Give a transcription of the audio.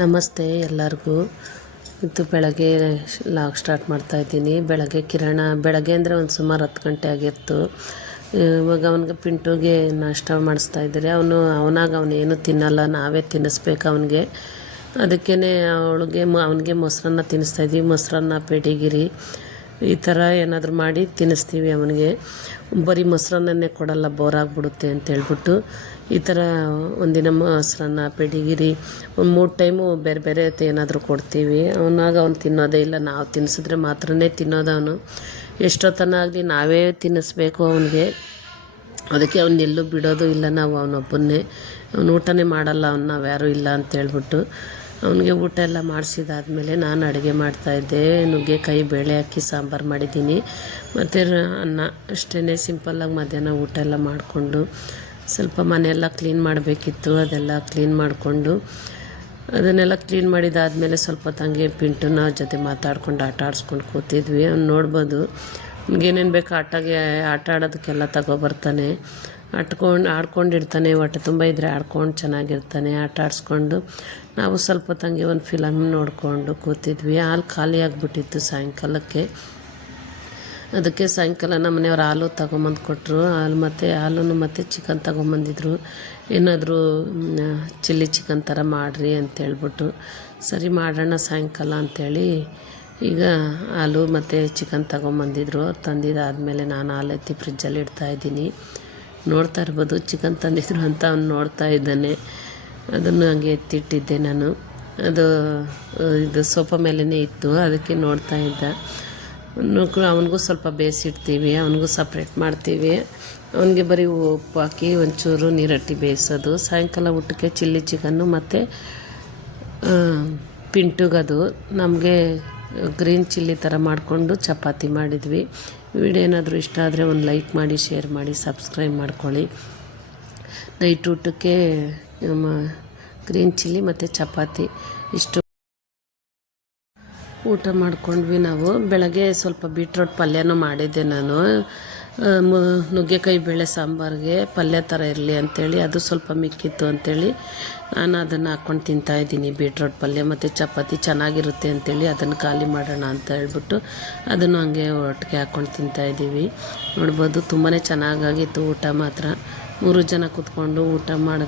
ನಮಸ್ತೆ ಎಲ್ಲರಿಗೂ. ಇದು ಬೆಳಗ್ಗೆ ಲಾಗ್ ಸ್ಟಾರ್ಟ್ ಮಾಡ್ತಾಯಿದ್ದೀನಿ. ಬೆಳಗ್ಗೆ ಅಂದರೆ ಒಂದು ಸುಮಾರು 10 ಗಂಟೆ ಆಗಿತ್ತು. ಇವಾಗ ಅವನಿಗೆ ಪಿಂಟುಗೆ ನಾಷ್ಟ ಮಾಡಿಸ್ತಾ ಇದ್ದಾರೆ. ಅವನೇನು ತಿನ್ನಲ್ಲ, ನಾವೇ ತಿನ್ನಿಸ್ಬೇಕು ಅವನಿಗೆ. ಅದಕ್ಕೇ ಅವನಿಗೆ ಮೊಸರನ್ನ ತಿನ್ನಿಸ್ತಾಯಿದ್ವಿ. ಮೊಸರನ್ನ, ಪೆಡಿಗಿರಿ ಈ ಥರ ಏನಾದರೂ ಮಾಡಿ ತಿನ್ನಿಸ್ತೀವಿ ಅವನಿಗೆ. ಬರೀ ಮೊಸರನ್ನೇ ಕೊಡಲ್ಲ, ಬೋರ್ ಆಗಿಬಿಡುತ್ತೆ ಅಂತೇಳ್ಬಿಟ್ಟು ಈ ಥರ ಒಂದಿನ ಮೊಸರನ್ನ, ಪೆಡಿಗಿರಿ ಒಂದು 3 ಟೈಮು ಬೇರೆ ಬೇರೆ ಏನಾದರೂ ಕೊಡ್ತೀವಿ. ಅವನು ತಿನ್ನೋದೇ ಇಲ್ಲ. ನಾವು ತಿನ್ನಿಸಿದ್ರೆ ಮಾತ್ರನೇ ತಿನ್ನೋದು. ಅವನು ಎಷ್ಟೊತ್ತನಾಗಲಿ ನಾವೇ ತಿನ್ನಿಸ್ಬೇಕು ಅವನಿಗೆ. ಅದಕ್ಕೆ ಅವನ್ನೆಲ್ಲೂ ಬಿಡೋದು ಇಲ್ಲ ನಾವು. ಅವನೊಬ್ಬನ್ನೇ ಊಟನೇ ಮಾಡಲ್ಲ. ನಾವು ಯಾರೂ ಇಲ್ಲ ಅಂತೇಳ್ಬಿಟ್ಟು ಅವನಿಗೆ ಊಟ ಎಲ್ಲ ಮಾಡಿಸಿದಾದ್ಮೇಲೆ ನಾನು ಅಡುಗೆ ಮಾಡ್ತಾಯಿದ್ದೆ. ನುಗ್ಗೆಕಾಯಿ ಬೇಳೆ ಹಾಕಿ ಸಾಂಬಾರು ಮಾಡಿದ್ದೀನಿ. ಮತ್ತು ಅನ್ನ ಅಷ್ಟೇ ಸಿಂಪಲ್ಲಾಗಿ. ಮಧ್ಯಾಹ್ನ ಊಟ ಎಲ್ಲ ಮಾಡಿಕೊಂಡು ಸ್ವಲ್ಪ ಮನೆಯೆಲ್ಲ ಕ್ಲೀನ್ ಮಾಡಬೇಕಿತ್ತು. ಅದೆಲ್ಲ ಕ್ಲೀನ್ ಮಾಡಿಕೊಂಡು ಅದನ್ನೆಲ್ಲ ಕ್ಲೀನ್ ಮಾಡಿದಾದಮೇಲೆ ಸ್ವಲ್ಪ ತಂಗಿ ಪಿಂಟುನ ಜೊತೆ ಮಾತಾಡ್ಕೊಂಡು ಆಟ ಆಡಿಸ್ಕೊಂಡು ಕೂತಿದ್ವಿ. ಅವ್ನು ನೋಡ್ಬೋದು, ಏನೇನು ಬೇಕು ಆಟ ಆಡೋದಕ್ಕೆಲ್ಲ ತಗೊಬರ್ತಾನೆ. ಆಡ್ಕೊಂಡಿರ್ತಾನೆ. ಹೊಟ್ಟೆ ತುಂಬ ಇದ್ದರೆ ಆಡ್ಕೊಂಡು ಚೆನ್ನಾಗಿರ್ತಾನೆ. ಆಟ ಆಡಿಸ್ಕೊಂಡು ನಾವು ಸ್ವಲ್ಪ ತಂಗಿ ಒಂದು ಫಿಲಮ್ ನೋಡಿಕೊಂಡು ಕೂತಿದ್ವಿ. ಹಾಲು ಖಾಲಿ ಆಗಿಬಿಟ್ಟಿತ್ತು ಸಾಯಂಕಾಲಕ್ಕೆ. ಅದಕ್ಕೆ ಸಾಯಂಕಾಲ ನಮ್ಮ ಮನೆಯವ್ರು ಹಾಲು ತಗೊಂಬಂದು ಕೊಟ್ಟರು. ಹಾಲು ಮತ್ತು ಚಿಕನ್ ತಗೊಂಬಂದಿದ್ರು. ಏನಾದರೂ ಚಿಲ್ಲಿ ಚಿಕನ್ ಥರ ಮಾಡಿರಿ ಅಂತೇಳ್ಬಿಟ್ಟು ಸರಿ ಮಾಡೋಣ ಸಾಯಂಕಾಲ ಅಂಥೇಳಿ ಈಗ ಹಾಲು ಮತ್ತು ಚಿಕನ್ ತಗೊಂಬಂದಿದ್ರು. ತಂದಿದ್ದಾದಮೇಲೆ ನಾನು ಹಾಲೆತ್ತಿ ಫ್ರಿಜ್ಜಲ್ಲಿ ಇಡ್ತಾಯಿದ್ದೀನಿ. ನೋಡ್ತಾ ಇರ್ಬೋದು, ಚಿಕನ್ ತಂದಿದ್ರು ಅಂತ ಅವ್ನು ನೋಡ್ತಾ ಇದ್ದಾನೆ. ಅದನ್ನು ಹಂಗೆ ಎತ್ತಿಟ್ಟಿದ್ದೆ ನಾನು. ಇದು ಸೋಫಾ ಮೇಲೇ ಇತ್ತು, ಅದಕ್ಕೆ ನೋಡ್ತಾ ಇದ್ದ. ಅವನಿಗೂ ಸ್ವಲ್ಪ ಬೇಯಿಸಿಡ್ತೀವಿ, ಅವನಿಗೂ ಸಪ್ರೇಟ್ ಮಾಡ್ತೀವಿ. ಅವನಿಗೆ ಬರೀ ಉಪ್ಪು ಹಾಕಿ ಒಂಚೂರು ನೀರಟ್ಟಿ ಬೇಯಿಸೋದು. ಸಾಯಂಕಾಲ ಊಟಕ್ಕೆ ಚಿಲ್ಲಿ ಚಿಕನ್ನು ಮತ್ತು ಪಿಂಟುಗದು ನಮಗೆ ಗ್ರೀನ್ ಚಿಲ್ಲಿ ಥರ ಮಾಡಿಕೊಂಡು ಚಪಾತಿ ಮಾಡಿದ್ವಿ. ವಿಡಿಯೋ ಏನಾದರೂ ಇಷ್ಟ ಆದರೆ ಒಂದು ಲೈಕ್ ಮಾಡಿ, ಶೇರ್ ಮಾಡಿ, ಸಬ್ಸ್ಕ್ರೈಬ್ ಮಾಡ್ಕೊಳ್ಳಿ. ನೈಟ್ ಊಟಕ್ಕೆ ಗ್ರೀನ್ ಚಿಲ್ಲಿ ಮತ್ತು ಚಪಾತಿ ಇಷ್ಟು ಊಟ ಮಾಡ್ಕೊಂಡ್ವಿ ನಾವು. ಬೆಳಗ್ಗೆ ಸ್ವಲ್ಪ ಬೀಟ್ರೋಟ್ ಪಲ್ಯನೂ ಮಾಡಿದ್ದೆ ನಾನು. ನುಗ್ಗೆಕಾಯಿ ಬೇಳೆ ಸಾಂಬಾರಿಗೆ ಪಲ್ಯ ಥರ ಇರಲಿ ಅಂಥೇಳಿ ಅದು ಸ್ವಲ್ಪ ಮಿಕ್ಕಿತ್ತು ಅಂಥೇಳಿ ನಾನು ಅದನ್ನು ಹಾಕ್ಕೊಂಡು ತಿಂತಾಯಿದ್ದೀನಿ. ಬೀಟ್ರೋಟ್ ಪಲ್ಯ ಮತ್ತು ಚಪಾತಿ ಚೆನ್ನಾಗಿರುತ್ತೆ ಅಂಥೇಳಿ ಅದನ್ನು ಖಾಲಿ ಮಾಡೋಣ ಅಂತ ಹೇಳ್ಬಿಟ್ಟು ಅದನ್ನು ಹಂಗೆ ಒಟ್ಟಿಗೆ ಹಾಕ್ಕೊಂಡು ತಿಂತಾಯಿದ್ದೀವಿ. ನೋಡ್ಬೋದು, ತುಂಬಾ ಚೆನ್ನಾಗಾಗಿತ್ತು ಊಟ ಮಾತ್ರ. 3 ಜನ ಕೂತ್ಕೊಂಡು ಊಟ ಮಾಡಿದ್ವಿ.